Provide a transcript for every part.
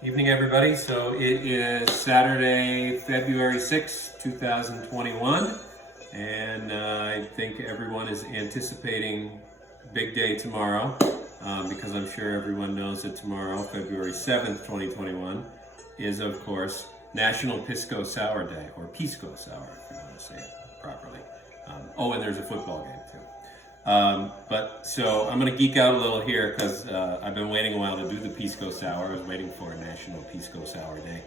Evening, everybody. So it is Saturday, February 6th, 2021, and I think everyone is anticipating big day tomorrow because I'm sure everyone knows that tomorrow, February 7th, 2021, is, of course, National Pisco Sour Day, or Pisco Sour, if you want to say it properly. And there's a football game, too. So I'm going to geek out a little here because I've been waiting a while to do the Pisco Sour. I was waiting for a National Pisco Sour Day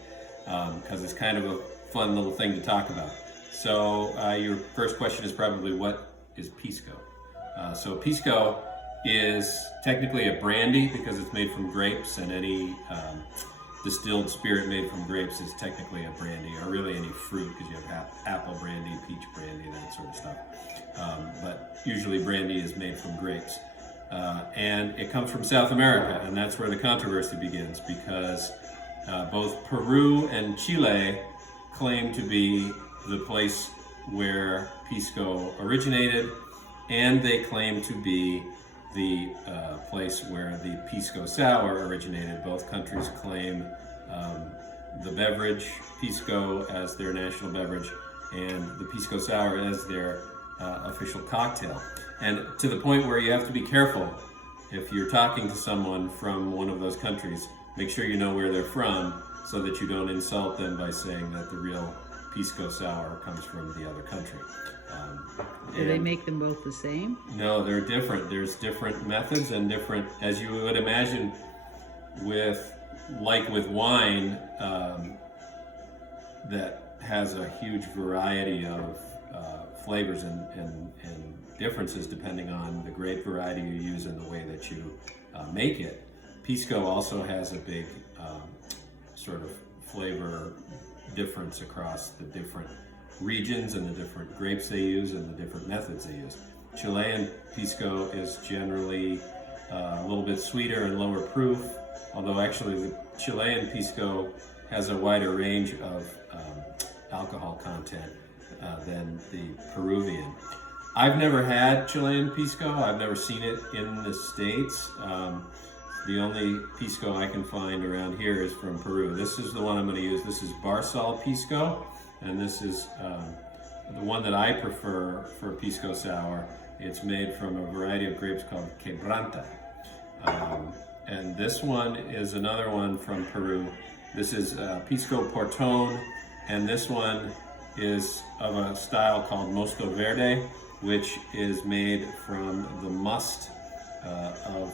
because it's kind of a fun little thing to talk about. So your first question is probably, what is Pisco? So Pisco is technically a brandy because it's made from grapes, and any distilled spirit made from grapes is technically a brandy, or really any fruit, because you have apple brandy, peach brandy, that sort of stuff. But usually brandy is made from grapes. And it comes from South America, and that's where the controversy begins, because both Peru and Chile claim to be the place where Pisco originated, and they claim to be the place where the Pisco Sour originated. Both countries claim the beverage Pisco as their national beverage and the Pisco Sour as their official cocktail. And to the point where you have to be careful if you're talking to someone from one of those countries. Make sure you know where they're from so that you don't insult them by saying that the real Pisco Sour comes from the other country. Do they make them both the same? No, they're different. There's different methods and different, as you would imagine, with wine, that has a huge variety of flavors and differences depending on the grape variety you use and the way that you make it. Pisco also has a big sort of flavor difference across the different regions and the different grapes they use and the different methods they use. Chilean Pisco is generally a little bit sweeter and lower proof, although actually the Chilean Pisco has a wider range of alcohol content than the Peruvian. I've never had Chilean Pisco. I've never seen it in the States. The only Pisco I can find around here is from Peru. This is the one I'm going to use. This is Barsal Pisco, and this is the one that I prefer for Pisco Sour. It's made from a variety of grapes called Quebranta. And this one is another one from Peru. This is Pisco Portón, and this one is of a style called Mosto Verde, which is made from the must of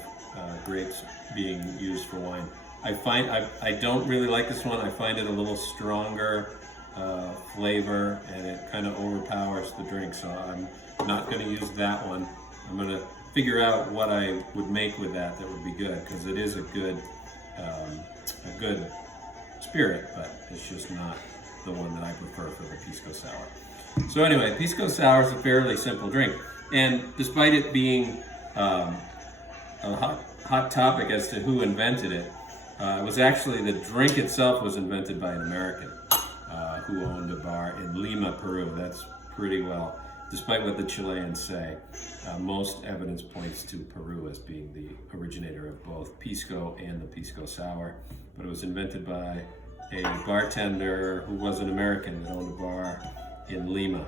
grapes being used for wine. I don't really like this one. I find it a little stronger flavor, and it kind of overpowers the drink, so I'm not going to use that one. I'm going to figure out what I would make with that would be good, because it is a good spirit, but it's just not the one that I prefer for the Pisco Sour. So anyway, Pisco Sour is a fairly simple drink, and despite it being a hot topic as to who invented it, it was actually, the drink itself was invented by an American who owned a bar in Lima, Peru. That's pretty well, despite what the Chileans say, most evidence points to Peru as being the originator of both Pisco and the Pisco Sour. But it was invented by a bartender who was an American that owned a bar in Lima.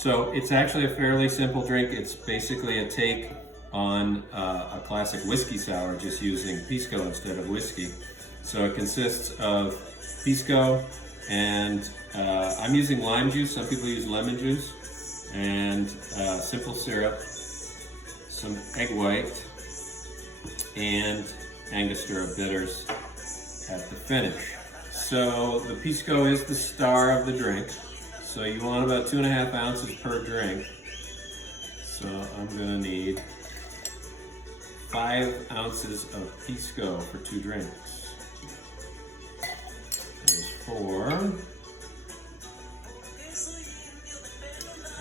So it's actually a fairly simple drink. It's basically a take on a classic whiskey sour, just using Pisco instead of whiskey. So it consists of Pisco, and I'm using lime juice. Some people use lemon juice, and simple syrup, some egg white, and Angostura bitters at the finish. So the Pisco is the star of the drink. So you want about 2.5 ounces per drink. So I'm gonna need 5 ounces of Pisco for 2 drinks. There's 4.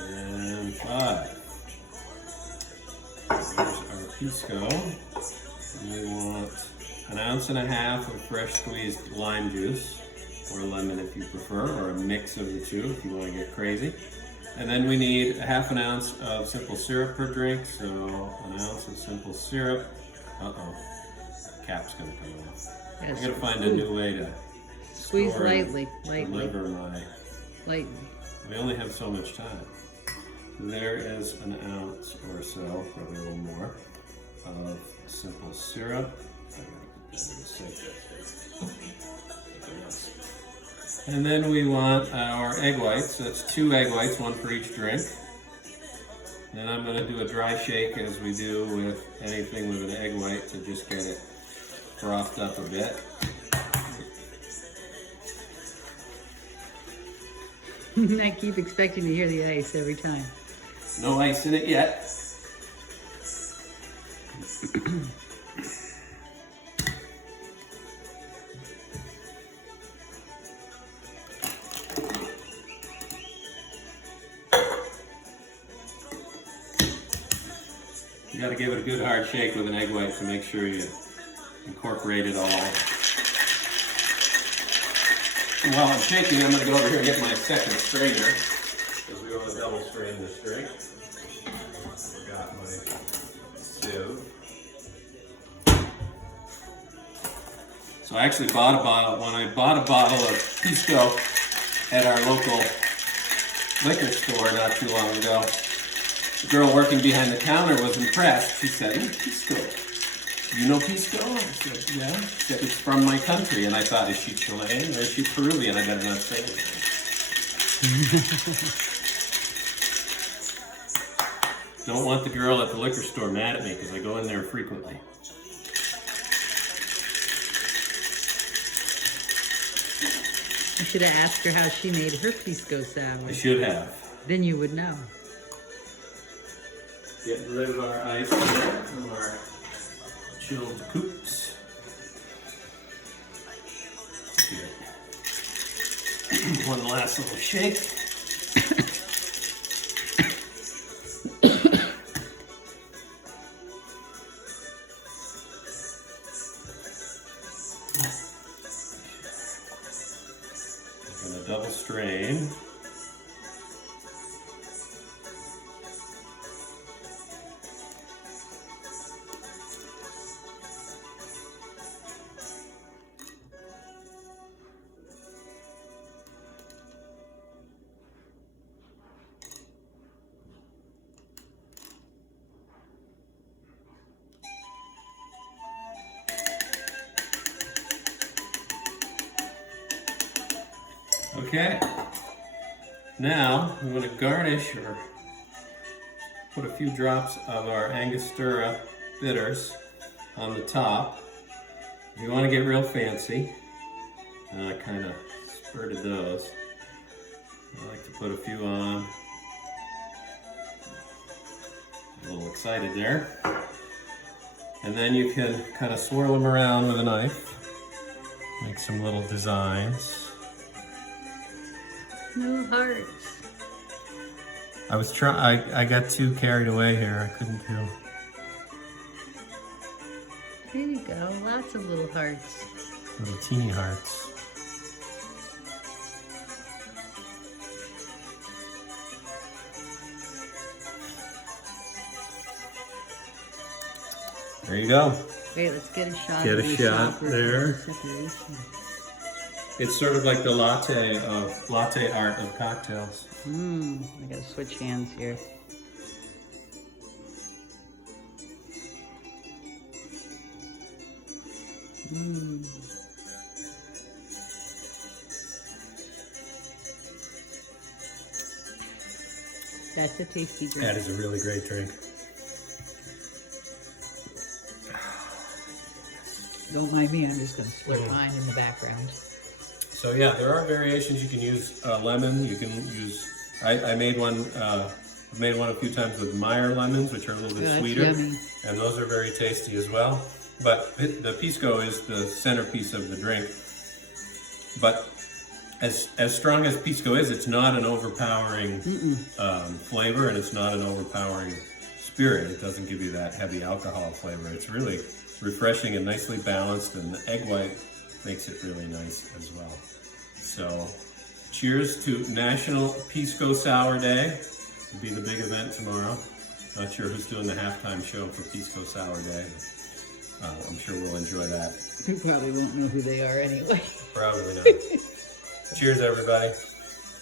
And 5. There's our Pisco. And we want 1.5 ounces of fresh squeezed lime juice, or lemon if you prefer, or a mix of the two if you want to get crazy. And then we need 1/2 ounce of simple syrup per drink, so 1 ounce of simple syrup. Cap's gonna come off. I'm gonna find a new way to squeeze store and lightly, deliver my. lightly. We only have so much time. There is an ounce or so, probably a little more, of simple syrup. And then we want our egg whites. That's 2 egg whites, 1 for each drink. Then I'm going to do a dry shake as we do with anything with an egg white to just get it frothed up a bit. I keep expecting to hear the ice every time. No ice in it yet. You got to give it a good hard shake with an egg white to make sure you incorporate it all. And while I'm shaking, I'm going to go over here and get my second strainer, because we want to double strain this drink. Forgot my sieve. So I actually bought a bottle. When I bought a bottle of Pisco at our local liquor store not too long ago, the girl working behind the counter was impressed. She said, "Ooh, Pisco. You know Pisco?" I said, "Yeah." She said, "It's from my country." And I thought, is she Chilean or is she Peruvian? I better not say anything. Don't want the girl at the liquor store mad at me because I go in there frequently. You should have asked her how she made her Pisco sour. I should have. Then you would know. Getting rid of our ice from our chilled coops. One last little shake. And a double strain. Okay, now we want to garnish or put a few drops of our Angostura bitters on the top. If you want to get real fancy, and I kind of spurted those. I like to put a few on. A little excited there. And then you can kind of swirl them around with a knife. Make some little designs. No hearts. I got too carried away here. I couldn't do. There you go. Lots of little hearts. Little teeny hearts. There you go. Wait, let's get a shot. Get of a the shot shopper there. separation. It's sort of like the latte art of cocktails. I gotta switch hands here. That's a tasty drink. That is a really great drink. Don't mind me, I'm just gonna slurp mine in the background. So yeah, there are variations. You can use lemon. You can use. I made one. Made one a few times with Meyer lemons, which are a little bit sweeter, yummy. and those are very tasty as well. But the Pisco is the centerpiece of the drink. But as strong as Pisco is, it's not an overpowering flavor, and it's not an overpowering spirit. It doesn't give you that heavy alcohol flavor. It's really refreshing and nicely balanced, and the egg white makes it really nice as well. So, cheers to National Pisco Sour Day. It'll be the big event tomorrow. Not sure who's doing the halftime show for Pisco Sour Day. I'm sure we'll enjoy that. You probably won't know who they are anyway. Probably not. Cheers, everybody.